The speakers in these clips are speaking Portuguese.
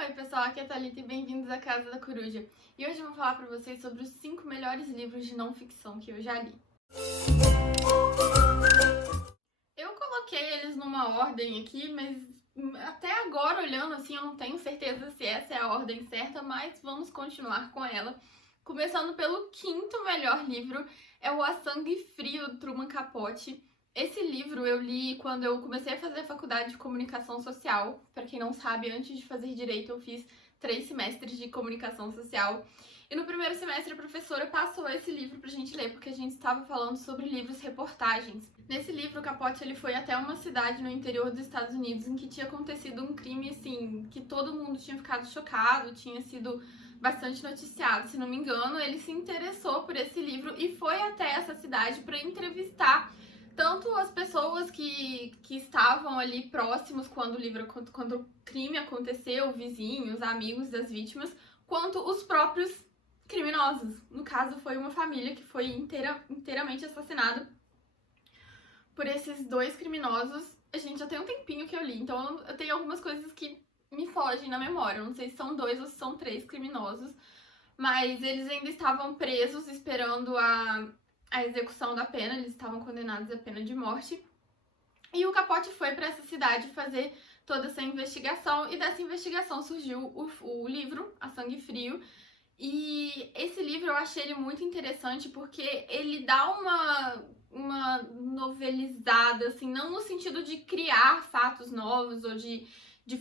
Oi pessoal, aqui é a Thalita e bem-vindos à Casa da Coruja. E hoje eu vou falar pra vocês sobre os 5 melhores livros de não ficção que eu já li. Eu coloquei eles numa ordem aqui, mas até agora olhando assim eu não tenho certeza se essa é a ordem certa, mas vamos continuar com ela. Começando pelo quinto melhor livro, é o A Sangue Frio, do Truman Capote. Esse livro eu li quando eu comecei a fazer a faculdade de comunicação social. Para quem não sabe, antes de fazer direito eu fiz 3 semestres de comunicação social. E no primeiro semestre a professora passou esse livro pra gente ler, porque a gente estava falando sobre livros reportagens. Nesse livro, o Capote ele foi até uma cidade no interior dos Estados Unidos em que tinha acontecido um crime, assim, que todo mundo tinha ficado chocado, tinha sido bastante noticiado, se não me engano. Ele se interessou por esse livro e foi até essa cidade para entrevistar tanto as pessoas que estavam ali próximos quando o crime aconteceu, vizinhos, amigos das vítimas, quanto os próprios criminosos. No caso, foi uma família que foi inteiramente assassinada por esses 2 criminosos. A gente já tem um tempinho que eu li, então eu tenho algumas coisas que me fogem na memória. Eu não sei se são 2 ou se são 3 criminosos, mas eles ainda estavam presos esperando a execução da pena, eles estavam condenados à pena de morte. E o Capote foi para essa cidade fazer toda essa investigação, e dessa investigação surgiu o livro A Sangue Frio. E esse livro eu achei ele muito interessante porque ele dá uma novelizada, assim, não no sentido de criar fatos novos ou de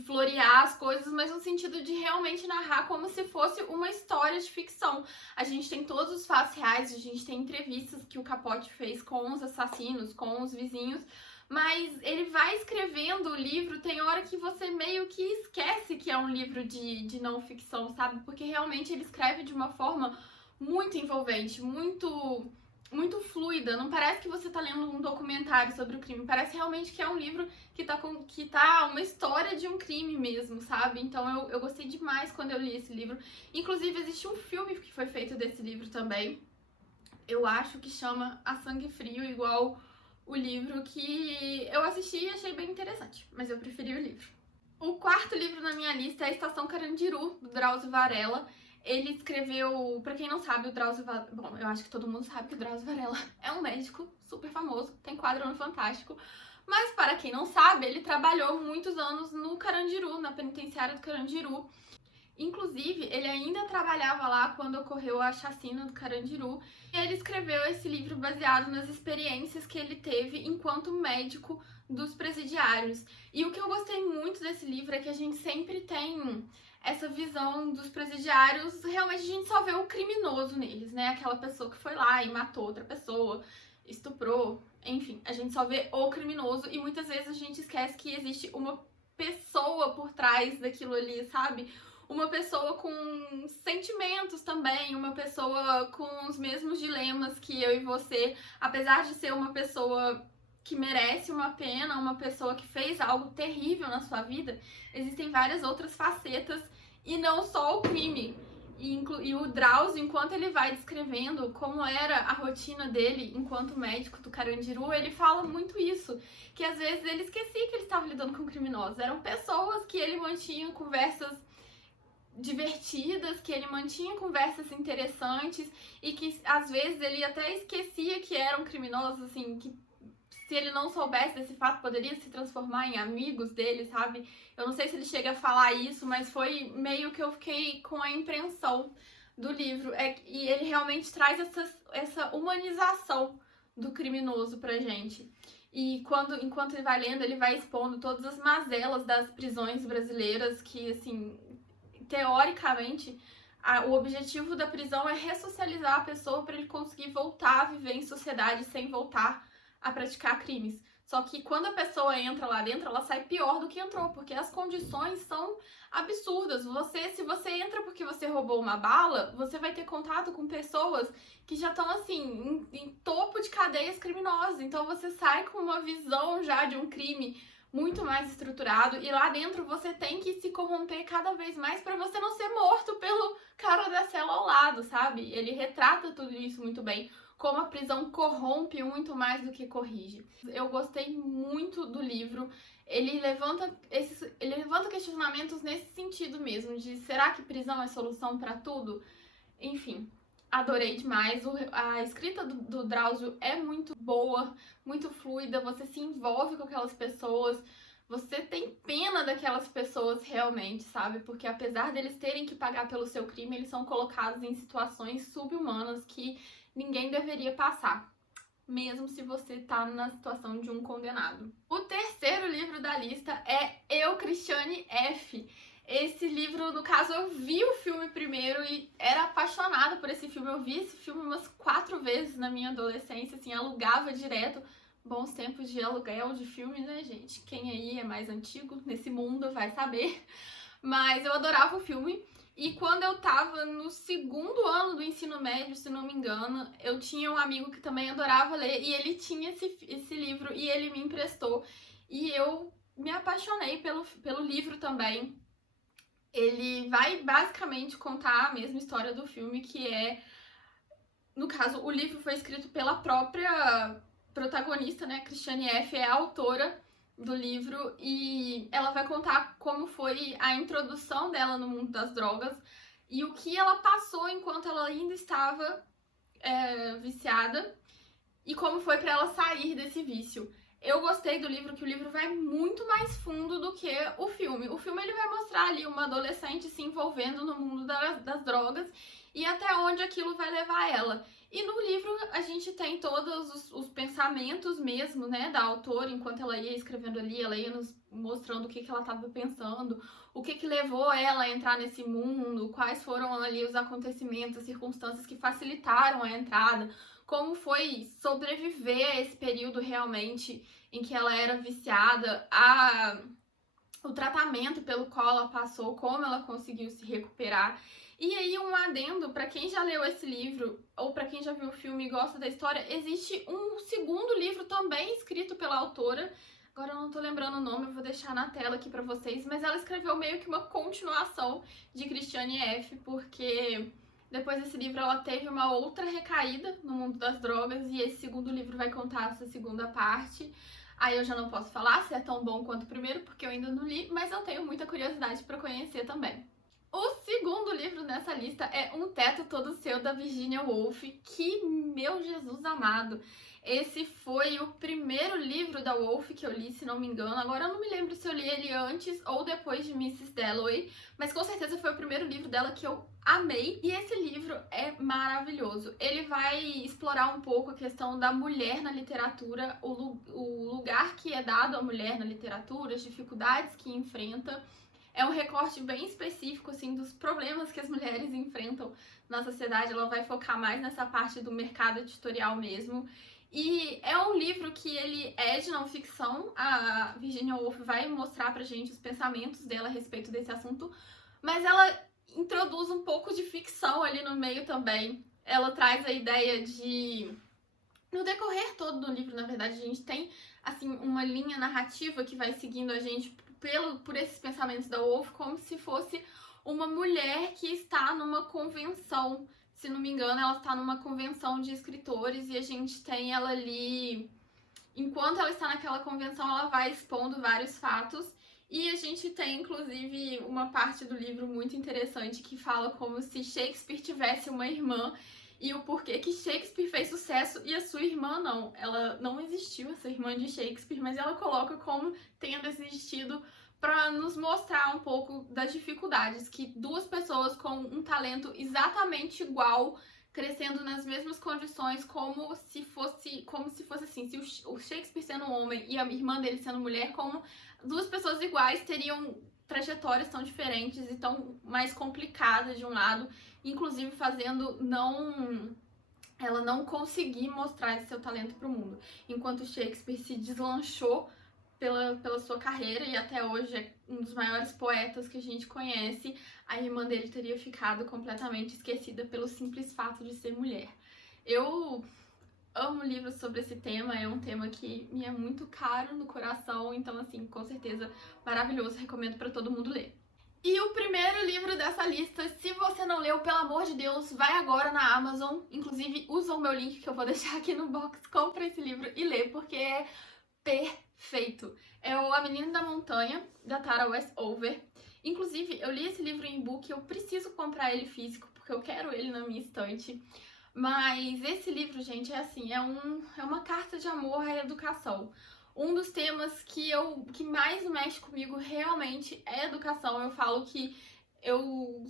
florear as coisas, mas no sentido de realmente narrar como se fosse uma história de ficção. A gente tem todos os fatos reais, a gente tem entrevistas que o Capote fez com os assassinos, com os vizinhos, mas ele vai escrevendo o livro, tem hora que você meio que esquece que é um livro de não ficção, sabe? Porque realmente ele escreve de uma forma muito envolvente, muito fluida. Não parece que você tá lendo um documentário sobre o crime, parece realmente que é um livro que tá uma história de um crime mesmo, sabe? Então eu gostei demais quando eu li esse livro. Inclusive existe um filme que foi feito desse livro também, eu acho que chama A Sangue Frio, igual o livro, que eu assisti e achei bem interessante, mas eu preferi o livro. O quarto livro na minha lista é A Estação Carandiru, do Drauzio Varela. Ele escreveu, pra quem não sabe, o Drauzio Varela... Bom, eu acho que todo mundo sabe que o Drauzio Varela é um médico super famoso, tem quadro no Fantástico. Mas para quem não sabe, ele trabalhou muitos anos no Carandiru, na penitenciária do Carandiru. Inclusive, ele ainda trabalhava lá quando ocorreu a chacina do Carandiru. E ele escreveu esse livro baseado nas experiências que ele teve enquanto médico dos presidiários. E o que eu gostei muito desse livro é que a gente sempre tem essa visão dos presidiários, realmente a gente só vê o criminoso neles, né? Aquela pessoa que foi lá e matou outra pessoa, estuprou, enfim, a gente só vê o criminoso e muitas vezes a gente esquece que existe uma pessoa por trás daquilo ali, sabe? Uma pessoa com sentimentos também, uma pessoa com os mesmos dilemas que eu e você, apesar de ser uma pessoa que merece uma pena, uma pessoa que fez algo terrível na sua vida, existem várias outras facetas e não só o crime. E o Drauzio, enquanto ele vai descrevendo como era a rotina dele enquanto médico do Carandiru, ele fala muito isso, que às vezes ele esquecia que ele estava lidando com criminosos, eram pessoas que ele mantinha conversas divertidas, que ele mantinha conversas interessantes e que às vezes ele até esquecia que eram criminosos, assim, que se ele não soubesse desse fato poderia se transformar em amigos dele, sabe? Eu não sei se ele chega a falar isso, mas foi meio que eu fiquei com a impressão do livro. E ele realmente traz essa humanização do criminoso pra gente. E enquanto ele vai lendo, ele vai expondo todas as mazelas das prisões brasileiras, que, assim, teoricamente, o objetivo da prisão é ressocializar a pessoa para ele conseguir voltar a viver em sociedade sem voltar a praticar crimes. Só que quando a pessoa entra lá dentro, ela sai pior do que entrou, porque as condições são absurdas. Se você entra porque você roubou uma bala, você vai ter contato com pessoas que já estão, assim, em topo de cadeias criminosas. Então você sai com uma visão já de um crime muito mais estruturado, e lá dentro você tem que se corromper cada vez mais para você não ser morto pelo cara da cela ao lado, sabe? Ele retrata tudo isso muito bem, como a prisão corrompe muito mais do que corrige. Eu gostei muito do livro. Ele levanta questionamentos nesse sentido mesmo, de será que prisão é solução para tudo? Enfim, adorei demais. A escrita do Drauzio é muito boa, muito fluida, você se envolve com aquelas pessoas, você tem pena daquelas pessoas realmente, sabe? Porque apesar deles terem que pagar pelo seu crime, eles são colocados em situações subhumanas que ninguém deveria passar, mesmo se você tá na situação de um condenado. O terceiro livro da lista é Eu, Cristiane F. Esse livro, no caso, eu vi o filme primeiro e era apaixonada por esse filme. Eu vi esse filme umas 4 vezes na minha adolescência, assim, alugava direto. Bons tempos de aluguel de filme, né, gente? Quem aí é mais antigo nesse mundo vai saber. Mas eu adorava o filme. E quando eu tava no segundo ano do ensino médio, se não me engano, eu tinha um amigo que também adorava ler e ele tinha esse livro e ele me emprestou. E eu me apaixonei pelo livro também. Ele vai basicamente contar a mesma história do filme, que é... No caso, o livro foi escrito pela própria protagonista, né? Cristiane F. é a autora do livro e ela vai contar como foi a introdução dela no mundo das drogas e o que ela passou enquanto ela ainda estava viciada e como foi para ela sair desse vício. Eu gostei do livro, que o livro vai muito mais fundo do que o filme. O filme ele vai mostrar ali uma adolescente se envolvendo no mundo das drogas e até onde aquilo vai levar ela. E no livro a gente tem todos os pensamentos mesmo, né, da autora, enquanto ela ia escrevendo ali, ela ia nos mostrando o que ela estava pensando, o que levou ela a entrar nesse mundo, quais foram ali os acontecimentos, as circunstâncias que facilitaram a entrada, como foi sobreviver a esse período realmente em que ela era viciada, o tratamento pelo qual ela passou, como ela conseguiu se recuperar. E aí um adendo, para quem já leu esse livro, ou para quem já viu o filme e gosta da história, existe um segundo livro também escrito pela autora, agora eu não tô lembrando o nome, eu vou deixar na tela aqui pra vocês, mas ela escreveu meio que uma continuação de Cristiane F, porque depois desse livro ela teve uma outra recaída no mundo das drogas e esse segundo livro vai contar essa segunda parte. Aí eu já não posso falar se é tão bom quanto o primeiro, porque eu ainda não li, mas eu tenho muita curiosidade para conhecer também. O segundo livro nessa lista é Um Teto Todo Seu, da Virginia Woolf, que, meu Jesus amado, esse foi o primeiro livro da Woolf que eu li, se não me engano. Agora eu não me lembro se eu li ele antes ou depois de Mrs. Dalloway, mas com certeza foi o primeiro livro dela que eu amei. E esse livro é maravilhoso. Ele vai explorar um pouco a questão da mulher na literatura, o lugar que é dado à mulher na literatura, as dificuldades que enfrenta. É um recorte bem específico, assim, dos problemas que as mulheres enfrentam na sociedade. Ela vai focar mais nessa parte do mercado editorial mesmo. E é um livro que ele é de não ficção. A Virginia Woolf vai mostrar pra gente os pensamentos dela a respeito desse assunto, mas ela introduz um pouco de ficção ali no meio também. Ela traz a ideia de... No decorrer todo do livro, na verdade, a gente tem, assim, uma linha narrativa que vai seguindo a gente por esses pensamentos da Woolf, como se fosse uma mulher que está numa convenção. Se não me engano, ela está numa convenção de escritores e a gente tem ela ali... Enquanto ela está naquela convenção, ela vai expondo vários fatos. E a gente tem, inclusive, uma parte do livro muito interessante que fala como se Shakespeare tivesse uma irmã e o porquê que Shakespeare fez sucesso e a sua irmã não. Ela não existiu, essa irmã de Shakespeare, mas ela coloca como tendo existido para nos mostrar um pouco das dificuldades que duas pessoas com um talento exatamente igual, crescendo nas mesmas condições, como se fosse assim, se o Shakespeare sendo um homem e a irmã dele sendo mulher, como duas pessoas iguais teriam trajetórias tão diferentes e tão mais complicadas de um lado, inclusive fazendo ela não conseguir mostrar esse seu talento para o mundo. Enquanto Shakespeare se deslanchou pela sua carreira e até hoje é um dos maiores poetas que a gente conhece, a irmã dele teria ficado completamente esquecida pelo simples fato de ser mulher. Eu amo livros sobre esse tema, é um tema que me é muito caro no coração, então assim, com certeza maravilhoso, recomendo para todo mundo ler. E o primeiro livro dessa lista, se você não leu, pelo amor de Deus, vai agora na Amazon. Inclusive, usa o meu link que eu vou deixar aqui no box. Compra esse livro e lê, porque é perfeito. É o A Menina da Montanha, da Tara Westover. Inclusive, eu li esse livro em e-book, eu preciso comprar ele físico, porque eu quero ele na minha estante. Mas esse livro, gente, é assim, é uma carta de amor à educação. Um dos temas que mais mexe comigo realmente é educação. Eu falo que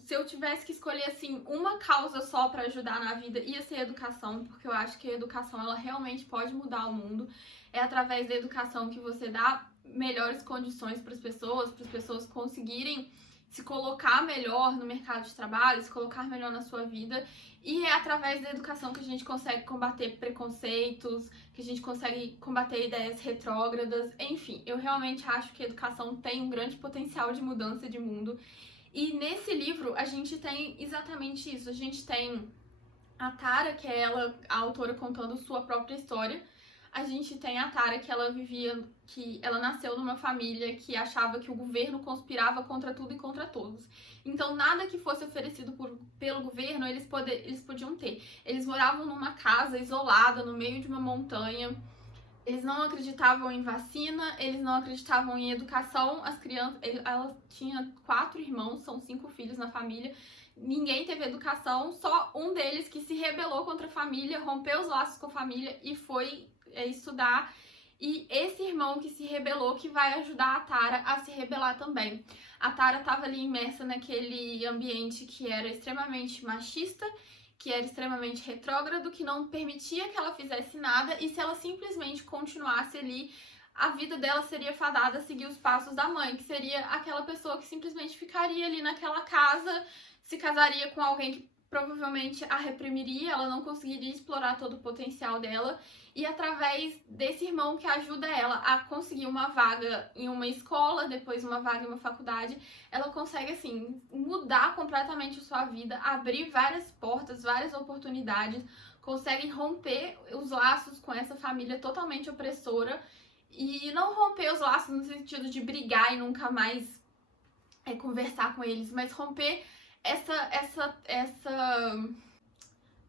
se eu tivesse que escolher assim uma causa só para ajudar na vida, ia ser educação, porque eu acho que a educação ela realmente pode mudar o mundo. É através da educação que você dá melhores condições para as pessoas conseguirem se colocar melhor no mercado de trabalho, se colocar melhor na sua vida. E é através da educação que a gente consegue combater preconceitos, que a gente consegue combater ideias retrógradas. Enfim, eu realmente acho que a educação tem um grande potencial de mudança de mundo. E nesse livro a gente tem exatamente isso. A gente tem a Tara, que é a autora contando sua própria história. A gente tem a Tara, que ela nasceu numa família que achava que o governo conspirava contra tudo e contra todos. Então, nada que fosse oferecido pelo governo, eles podiam ter. Eles moravam numa casa isolada, no meio de uma montanha. Eles não acreditavam em vacina, eles não acreditavam em educação. As crianças, ela tinha 4 irmãos, são 5 filhos na família. Ninguém teve educação, só um deles que se rebelou contra a família, rompeu os laços com a família e foi estudar. E esse irmão que se rebelou que vai ajudar a Tara a se rebelar também. A Tara estava ali imersa naquele ambiente que era extremamente machista, que era extremamente retrógrado, que não permitia que ela fizesse nada, e se ela simplesmente continuasse ali, a vida dela seria fadada a seguir os passos da mãe, que seria aquela pessoa que simplesmente ficaria ali naquela casa, se casaria com alguém que provavelmente a reprimiria, ela não conseguiria explorar todo o potencial dela, e através desse irmão que ajuda ela a conseguir uma vaga em uma escola, depois uma vaga em uma faculdade, ela consegue, assim, mudar completamente a sua vida, abrir várias portas, várias oportunidades, consegue romper os laços com essa família totalmente opressora, e não romper os laços no sentido de brigar e nunca mais conversar com eles, mas romper essa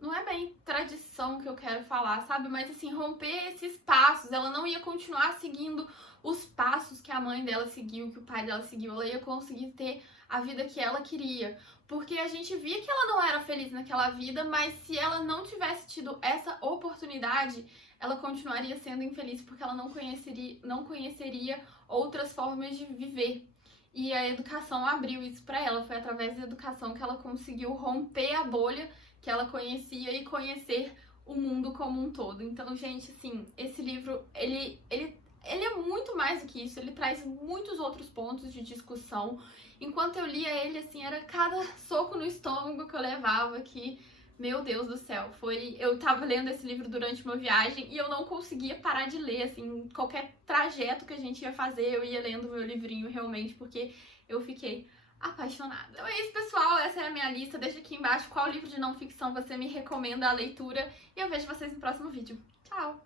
não é bem tradição que eu quero falar, sabe? Mas assim, romper esses passos. Ela não ia continuar seguindo os passos que a mãe dela seguiu, que o pai dela seguiu. Ela ia conseguir ter a vida que ela queria. Porque a gente via que ela não era feliz naquela vida, mas se ela não tivesse tido essa oportunidade, ela continuaria sendo infeliz, porque ela não conheceria outras formas de viver. E a educação abriu isso para ela. Foi através da educação que ela conseguiu romper a bolha que ela conhecia e conhecer o mundo como um todo. Então, gente, assim, esse livro, ele é muito mais do que isso. Ele traz muitos outros pontos de discussão. Enquanto eu lia ele, assim, era cada soco no estômago que eu levava que... Meu Deus do céu, eu tava lendo esse livro durante uma viagem e eu não conseguia parar de ler, assim, qualquer trajeto que a gente ia fazer, eu ia lendo meu livrinho realmente, porque eu fiquei apaixonada. Então é isso, pessoal, essa é a minha lista. Deixa aqui embaixo qual livro de não ficção você me recomenda a leitura e eu vejo vocês no próximo vídeo. Tchau!